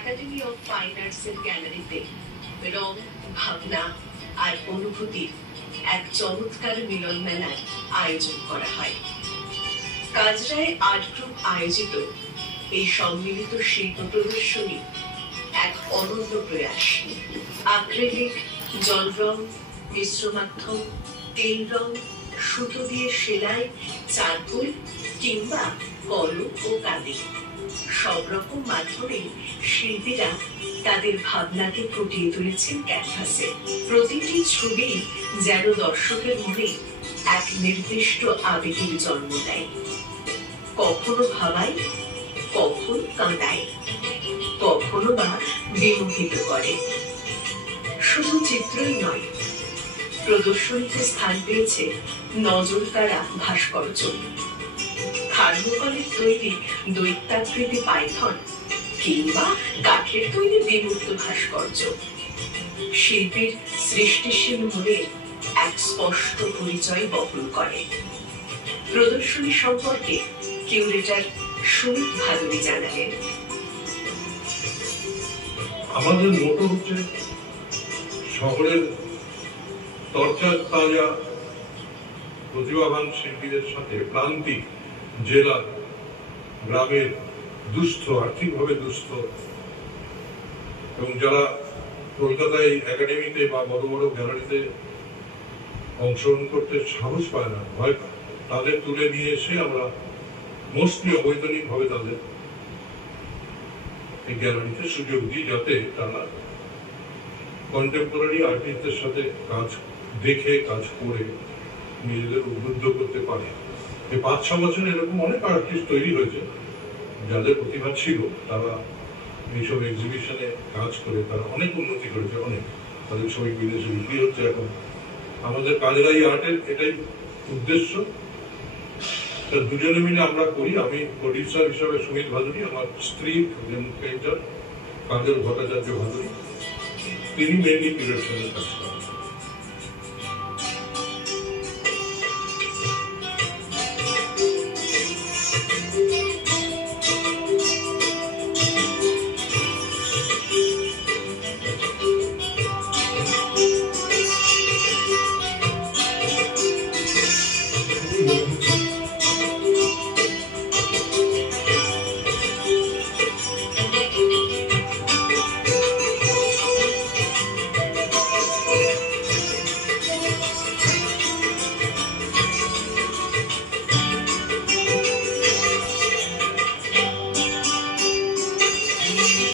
Academy of fine arts এর গ্যালারিতে রং, ভাবনা আর অনুভূতির এক চমৎকার মিলন মেলার আয়োজন করা হয়। কাজরায় আর্ট গ্রুপ আয়োজিত এই সম্মিলিত শিল্প প্রদর্শনী এক অনন্য প্রয়াস। অ্যাক্রিলিক, জল রং, মিশ্র মাধ্যম, তেল রং, সুতো দিয়ে সেলাই, চারকোল কিংবা কলম ও কালি সব রকম মাধ্যমে শিল্পীরা তাদের ভাবনাকে ফুটিয়ে তুলেছেন ক্যানভাসে। প্রতিটি ছবি যেন দর্শকের মনে এক নির্দিষ্ট আবেগের জন্ম দেয়, কখনো ভাবায়, কখনো কাঁদায়, কখনো বা বিমোহিত করে। শুধু চিত্রই নয়, প্রদর্শনীতে স্থান পেয়েছে নজর কাড়া ভাস্কর্য, থার্মোকলের তৈরি দৈত্যাকৃতি পাইথন কিংবা কাঠের তৈরি বিমূর্ত ভাস্কর্য। শিল্পীর সৃষ্টিশীল মনে এক স্পষ্ট পরিচয় বহন করে। প্রদর্শনী সম্পর্কে কিউরেটর সুমিত ভাদুরী জানালেন, আমাদের মোটো হচ্ছে শহরের তরচা তাজা প্রতিভাবান শিল্পীদের সাথে প্রান্তিক জেলার, গ্রামের দুস্থ, আর্থিকভাবে দুস্থ এবং যারা কলকাতায় একাডেমিতে বা বড় বড় গ্যালারিতে অংশগ্রহণ করতে সাহস পায় না, ভয় পায়, তাদের তুলে নিয়ে এসে আমরা মোস্টলি অবৈতনিকভাবে তাদের এই গ্যালারিতে সুযোগ দিই, যাতে তারা কন্টেম্পোরারি আর্টিস্টদের সাথে কাজ দেখে, কাজ করে নিজেদের উদ্বুদ্ধ করতে পারে। এই 5-6 বছর এরকম অনেক আর্টিস্ট তৈরি হয়েছে যাদের প্রতিভা ছিল, তারা এইসব এক্সিবিশনে কাজ করে তারা অনেক উন্নতি করেছে, অনেক তাদের ছবি বিদেশে বিক্রি হচ্ছে। এখন আমাদের কাজরাই আর্টের এটাই উদ্দেশ্য, দুজনে মিলে আমরা করি। আমি প্রডিউসার হিসাবে সুমিত ভাদুরী, আমার স্ত্রী পেইন্টার কাজল ভট্টাচার্য ভাদুরী, তিনি মেনলি পিরিয়ড কাজ করেন।